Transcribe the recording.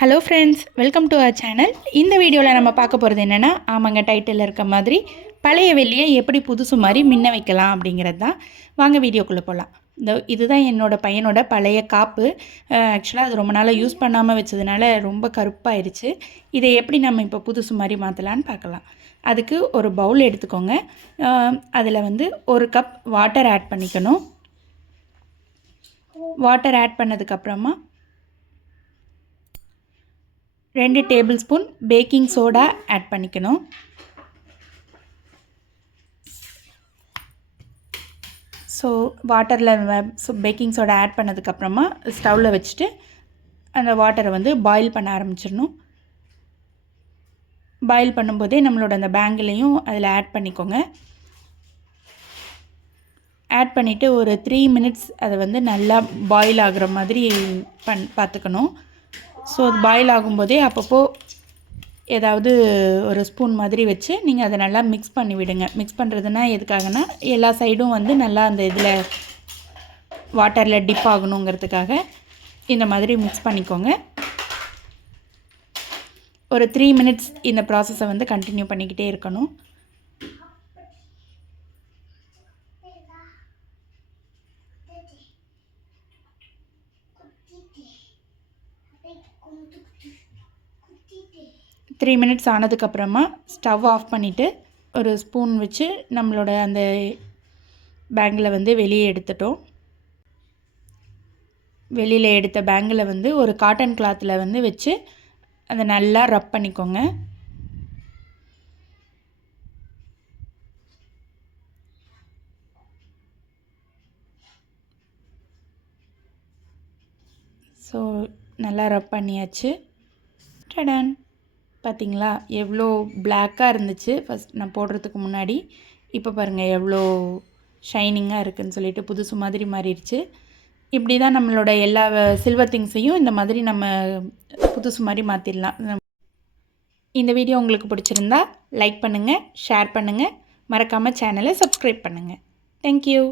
Hello friends, welcome to our channel. இந்த வீடியோவில் நம்ம பார்க்க போகிறது என்னென்னா, ஆமாங்க, டைட்டில் இருக்க மாதிரி பழைய வெள்ளியை எப்படி புதுசு மாதிரி மின்ன வைக்கலாம் அப்படிங்கிறது தான். வாங்க வீடியோக்குள்ளே போகலாம். இதுதான் என்னோடய பையனோட பழைய காப்பு. ஆக்சுவலாக அது ரொம்ப நாளாக யூஸ் பண்ணாமல் வச்சதுனால ரொம்ப கருப்பாயிருச்சு. இதை எப்படி நம்ம இப்போ புதுசு மாதிரி மாற்றலான்னு பார்க்கலாம். அதுக்கு ஒரு பவுல் எடுத்துக்கோங்க. அதில் ஒரு கப் வாட்டர் ஆட் பண்ணிக்கணும். வாட்டர் ஆட் பண்ணதுக்கப்புறமா 2 tablespoon baking soda add பண்ணிக்கணும். ஸோ வாட்டரில் பேக்கிங் சோடா ஆட் பண்ணதுக்கப்புறமா ஸ்டவ்வில் வச்சுட்டு அந்த வாட்டரை பாயில் பண்ண ஆரம்பிச்சிடணும். பாயில் பண்ணும்போதே நம்மளோட அந்த பேங்கிலையும் அதில் ஆட் பண்ணிக்கோங்க. ஆட் பண்ணிவிட்டு ஒரு 3 மினிட்ஸ் அதை நல்லா பாயில் ஆகிற மாதிரி பார்த்துக்கணும். ஸோ அது பாயில் ஆகும்போதே அப்பப்போ ஏதாவது ஒரு ஸ்பூன் மாதிரி வச்சு நீங்கள் அதை நல்லா மிக்ஸ் பண்ணி விடுங்க. மிக்ஸ் பண்ணுறதுனா எதுக்காகனா, எல்லா சைடும் நல்லா அந்த இதில் வாட்டரில் டிப் ஆகணுங்கிறதுக்காக இந்த மாதிரி மிக்ஸ் பண்ணிக்கோங்க. ஒரு 3 மினிட்ஸ் இந்த ப்ராசஸை கண்டினியூ பண்ணிக்கிட்டே இருக்கணும். த்ரீ மினிட்ஸ் ஆனதுக்கப்புறமா ஸ்டவ் ஆஃப் பண்ணிவிட்டு ஒரு ஸ்பூன் வச்சு நம்மளோட அந்த பேங்கில் வெளியே எடுத்துட்டோம். வெளியில் எடுத்த பேங்கில் ஒரு காட்டன் கிளாத்தில் வச்சு அதை நல்லா ரப் பண்ணிக்கோங்க. ஸோ நல்லா ரப் பண்ணியாச்சு. டடன், பார்த்திங்களா எவ்வளோ பிளாக்காக இருந்துச்சு ஃபஸ்ட் நான் போடுறதுக்கு முன்னாடி. இப்போ பாருங்கள் எவ்வளோ ஷைனிங்காக இருக்குதுன்னு சொல்லிட்டு புதுசு மாதிரி மாறிடுச்சு. இப்படி தான் நம்மளோட எல்லா சில்வர் திங்ஸையும் இந்த மாதிரி நம்ம புதுசு மாதிரி மாற்றிடலாம். இந்த வீடியோ உங்களுக்கு பிடிச்சிருந்தா லைக் பண்ணுங்கள், ஷேர் பண்ணுங்கள், மறக்காமல் சேனலை சப்ஸ்கிரைப் பண்ணுங்கள். தேங்க்யூ.